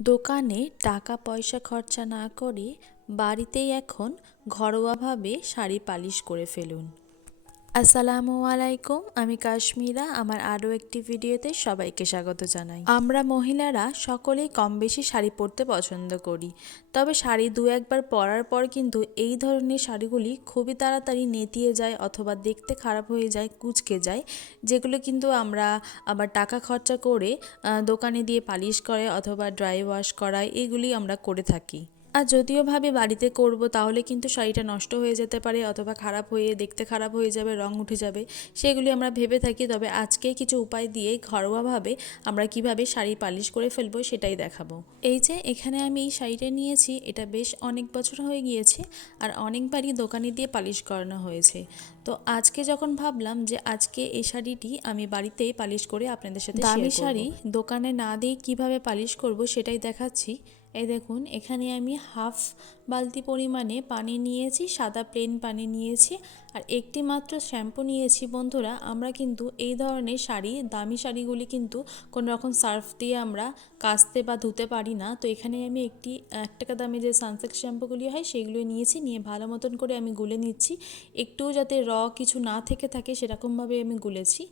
দোকানে টাকা পয়সা খরচা না করে বাড়িতেই এখন ঘরোয়াভাবে শাড়ি পালিশ করে ফেলুন। আসসালামু আলাইকুম, আমি কাশ্মীরা। আমার আরও একটি ভিডিওতে সবাইকে স্বাগত জানাই। আমরা মহিলারা সকলেই কম বেশি শাড়ি পরতে পছন্দ করি। তবে শাড়ি দু একবার পরার পর কিন্তু এই ধরনের শাড়িগুলি খুবই তাড়াতাড়ি নেতিয়ে যায় অথবা দেখতে খারাপ হয়ে যায়, কুচকে যায়। যেগুলো কিন্তু আমরা আবার টাকা খরচা করে দোকানে দিয়ে পালিশ করে অথবা ড্রাই ওয়াশ করায়, এগুলি আমরা করে থাকি। আর যদিও ভাবে বাড়িতে করব তাহলে কিন্তু শাড়িটা নষ্ট হয়ে যেতে পারে অথবা খারাপ হয়ে দেখতে খারাপ হয়ে যাবে রং উঠে যাবে সেগুলি আমরা ভেবে থাকি। তবে আজকে কিছু উপায় দিয়ে ঘরোয়াভাবে আমরা কীভাবে শাড়ি পালিশ করে ফেলব সেটাই দেখাবো। এই যে এখানে আমি এই শাড়িটা নিয়েছি এটা বেশ অনেক বছর হয়ে গিয়েছে আর অনেকবারই দোকানে দিয়ে পালিশ করানো হয়েছে। তো আজকে যখন ভাবলাম যে আজকে এই শাড়িটি আমি বাড়িতেই পালিশ করে আপনাদের সাথে দামি শাড়ি দোকানে না দিয়ে কীভাবে পালিশ করব সেটাই দেখাচ্ছি। এই দেখুন, এখানে আমি হাফ বালতি পরিমাণে পানি নিয়েছি, সাদা প্লেন পানি নিয়েছি আর একটি মাত্র শ্যাম্পু নিয়েছি। বন্ধুরা, আমরা কিন্তু এই ধরনের শাড়ি, দামি শাড়িগুলি কিন্তু কোনো রকম সার্ফ দিয়ে আমরা কাচতে বা ধুতে পারি না। তো এখানে আমি একটি, এক টাকা দামে যে সানসিল্ক শ্যাম্পুগুলি হয়, সেগুলো নিয়েছি, নিয়ে ভালো মতন করে আমি গুলে নিচ্ছি। একটুও যাতে র কিছু না থেকে থাকে, সেরকমভাবে আমি গুলেছি।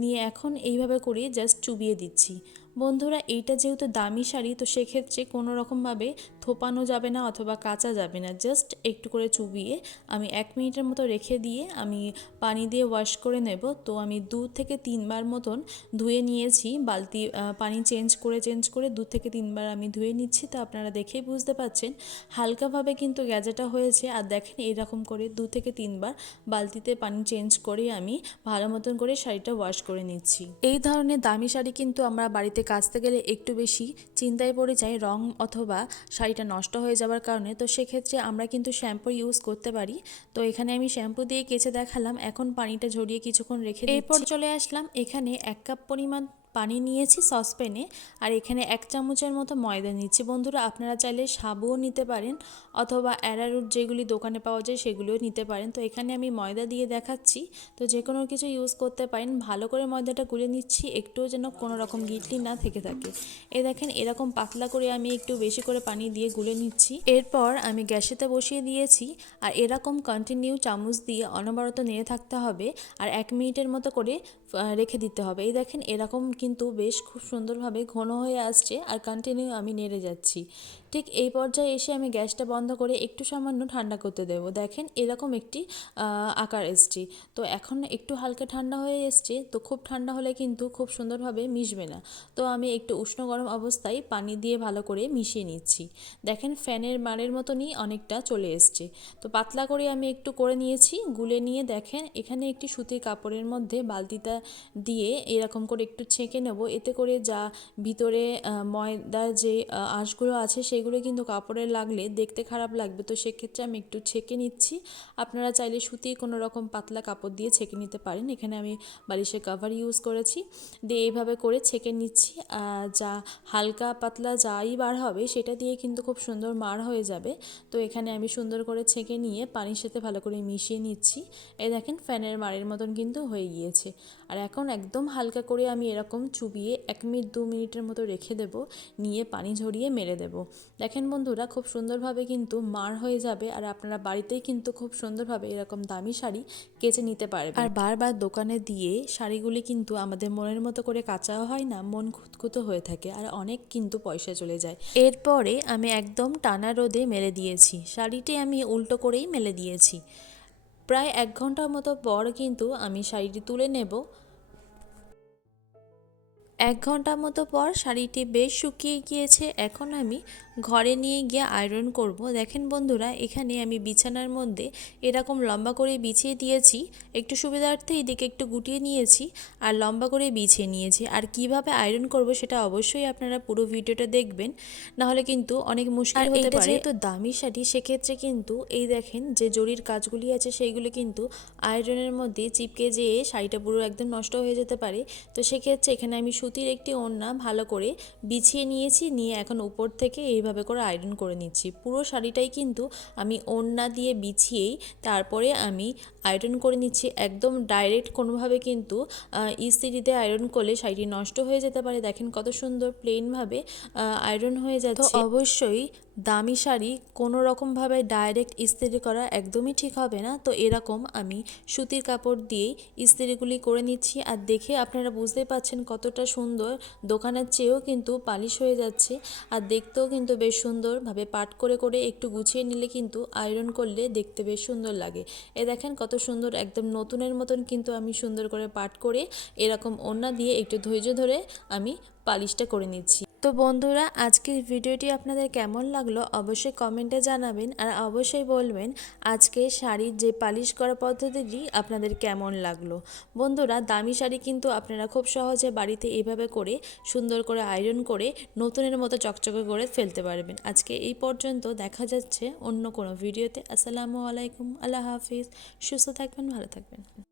নিয়ে এখন এইভাবে করে জাস্ট চুবিয়ে দিচ্ছি। বন্ধুরা, এইটা যেহেতু দামি শাড়ি, তো সেক্ষেত্রে কোনো রকমভাবে থোপানো যাবে না অথবা কাচা যাবে না। জাস্ট একটু করে চুবিয়ে আমি এক মিনিটের মতো রেখে দিয়ে আমি পানি দিয়ে ওয়াশ করে নেব। তো আমি দু থেকে তিনবার মতন ধুয়ে নিয়েছি। বালতি পানি চেঞ্জ করে চেঞ্জ করে দু থেকে তিনবার আমি ধুয়ে নিচ্ছি। তো আপনারা দেখেই বুঝতে পাচ্ছেন, হালকাভাবে কিন্তু গ্যাজাটা হয়েছে। আর দেখেন এরকম করে দু থেকে তিনবার বালতিতে পানি চেঞ্জ করে আমি ভালো মতন করে শাড়িটা ওয়াশ করে নিচ্ছি। এই ধরনের দামি শাড়ি কিন্তু আমরা বাড়িতে কাচতে গেলে একটু বেশি চিন্তায় পড়ে যাই, রং অথবা শাড়িটা নষ্ট হয়ে যাওয়ার কারণে। তো সেক্ষেত্রে আমরা কিন্তু শ্যাম্পু ইউজ করতে পারি। তো এখানে আমি শ্যাম্পু দিয়ে কেচে দেখালাম। এখন পানিটা ঝরিয়ে কিছুক্ষণ রেখে এরপর চলে আসলাম এখানে এক কাপ পরিমাণ পানি নিয়েছি সসপ্যানে আর এখানে এক চামচের মতো ময়দা নিচ্ছি। বন্ধুরা, আপনারা চাইলে সাবুও নিতে পারেন অথবা অ্যারারুট যেগুলি দোকানে পাওয়া যায় সেগুলোও নিতে পারেন। তো এখানে আমি ময়দা দিয়ে দেখাচ্ছি। তো যে কোনো কিছু ইউজ করতে পারেন। ভালো করে ময়দাটা গুলে নিচ্ছি। একটুও যেন কোনো রকম গিটলি না থেকে থাকে। এ দেখেন, এরকম পাতলা করে আমি একটু বেশি করে পানি দিয়ে গুলে নিচ্ছি। এরপর আমি গ্যাসেতে বসিয়ে দিয়েছি। আর এরকম কন্টিনিউ চামচ দিয়ে অনবরত নেড়ে থাকতে হবে। আর এক মিনিটের মতো করে রেখে দিতে হবে। এই দেখেন, এরকম কিন্তু বেশ খুব সুন্দরভাবে ঘন হয়ে আসছে আর কন্টিনিউ আমি নেড়ে যাচ্ছি। ঠিক এই পর্যায়ে এসে আমি গ্যাসটা বন্ধ করে একটু সামান্য ঠান্ডা করতে দেব। দেখেন, এরকম একটি আকার এসছে। তো এখন একটু হালকা ঠান্ডা হয়ে এসছে। তো খুব ঠান্ডা হলে কিন্তু খুব সুন্দরভাবে মিশবে না। তো আমি একটু উষ্ণ গরম অবস্থায় পানি দিয়ে ভালো করে মিশিয়ে নিচ্ছি। দেখেন, ফ্যানের মারের মতনই অনেকটা চলে এসছে। তো পাতলা করে আমি একটু করে নিয়েছি। গুলে নিয়ে দেখেন, এখানে একটি সুতির কাপড়ের মধ্যে বালতিটা দিয়ে এরকম করে একটু ছেঁকে নেব। এতে করে যা ভিতরে ময়দার যে আঁশগুলো আছে সেগুলো কিন্তু কাপড়ে লাগলে দেখতে খারাপ লাগবে। তো সেক্ষেত্রে আমি একটু ছেঁকে নিচ্ছি। আপনারা চাইলে সুতির কোনো রকম পাতলা কাপড় দিয়ে ছেঁকে নিতে পারেন। এখানে আমি বালিশের কাভার ইউজ করেছি। দিয়ে এইভাবে করে ছেঁকে নিচ্ছি। যা হালকা পাতলা যাই বার হবে সেটা দিয়ে কিন্তু খুব সুন্দর মার হয়ে যাবে। তো এখানে আমি সুন্দর করে ছেঁকে নিয়ে পানির সাথে ভালো করে মিশিয়ে নিচ্ছি। এ দেখেন ফ্যানের মারের মতন কিন্তু হয়ে গিয়েছে। আর এখন একদম হালকা করে আমি এরকম চুবিয়ে এক মিনিট, দু মিনিটের মতো রেখে দেব, নিয়ে পানি ঝরিয়ে মেরে দেব। দেখেন বন্ধুরা, খুব সুন্দরভাবে কিন্তু মার হয়ে যাবে আর আপনারা বাড়িতেই কিন্তু খুব সুন্দরভাবে এরকম দামি শাড়ি কেচে নিতে পারবেন। আর বারবার দোকানে দিয়ে শাড়িগুলি কিন্তু আমাদের মনের মতো করে কাচাও হয় না, মন খুঁতখুতো হয়ে থাকে আর অনেক কিন্তু পয়সা চলে যায়। এরপরে আমি একদম টানা রোদে মেলে দিয়েছি, শাড়িটি আমি উল্টো করেই মেলে দিয়েছি। প্রায় এক ঘণ্টার মতো পর কিন্তু আমি শাড়িটি তুলে নেব। এক ঘণ্টা মতো পর শাড়িটি বেশ শুকিয়ে গিয়েছে। এখন আমি ঘরে নিয়ে গিয়ে আয়রন করব। দেখেন বন্ধুরা এখানে আমি বিছানার মধ্যে এরকম লম্বা করে বিছিয়ে দিয়েছি। একটু সুবিধার্থে এদিকে একটু গুটিয়ে নিয়েছি আর লম্বা করে বিছিয়ে নিয়েছি। আর কীভাবে আয়রন করব সেটা অবশ্যই আপনারা পুরো ভিডিওটা দেখবেন। নাহলে কিন্তু অনেক মুশকিল হতে পারে। যেহেতু দামি শাড়ি সেক্ষেত্রে কিন্তু এই দেখেন যে জরির কাজগুলি আছে সেইগুলো কিন্তু আয়রনের মধ্যে চিপকে যেয়ে শাড়িটা পুরো একদম নষ্ট হয়ে যেতে পারে। তো সেক্ষেত্রে এখানে আমি সুতির একটি ওড়না ভালো করে বিছিয়ে নিয়েছি, নিয়ে এখন উপর থেকে এইভাবে করে আয়রন করে নিচ্ছি। পুরো শাড়িটাই কিন্তু আমি ওড়না দিয়ে বিছিয়েই তারপরে আমি আয়রন করে নিচ্ছি। একদম ডাইরেক্ট কোনোভাবে কিন্তু ইস্তিরিতে আয়রন করলে শাড়িটি নষ্ট হয়ে যেতে পারে। দেখেন কত সুন্দর প্লেনভাবে আয়রন হয়ে যাচ্ছে। অবশ্যই দামি শাড়ি কোনো রকমভাবে ডাইরেক্ট ইস্ত্রি করা একদমই ঠিক হবে না। তো এরকম আমি সুতির কাপড় দিয়েই ইস্ত্রিগুলি করে নিচ্ছি। আর দেখে আপনারা বুঝতেই পাচ্ছেন কতটা সুন্দর। দোকানের চেয়েও কিন্তু পালিশ হয়ে যাচ্ছে। আর দেখতেও কিন্তু বেশ সুন্দরভাবে পাট করে করে একটু গুছিয়ে নিলে কিন্তু আয়রন করলে দেখতে বেশ সুন্দর লাগে। এ দেখেন কত সুন্দর একদম নতুনের মতন কিন্তু আমি সুন্দর করে পাট করে এরকম ওড়না দিয়ে একটু ধৈর্য ধরে আমি পালিশটা করে নিচ্ছি। তো বন্ধুরা, আজকের ভিডিওটি আপনাদের কেমন লাগল অবশ্যই কমেন্টে জানাবেন আর অবশ্যই বলবেন আজকে শাড়ির যে পালিশ করা পদ্ধতিটি আপনাদের কেমন লাগল। বন্ধুরা, দামি শাড়ি কিন্তু আপনারা খুব সহজে বাড়িতে এইভাবে করে সুন্দর করে আয়রন করে নতুনের মতো চকচকে করে ফেলতে পারবেন। আজকে এই পর্যন্ত দেখা যাচ্ছে অন্য কোনো ভিডিওতে। আসসালামু আলাইকুম, আল্লাহ হাফিজ। সুস্থ থাকবেন, ভালো থাকবেন।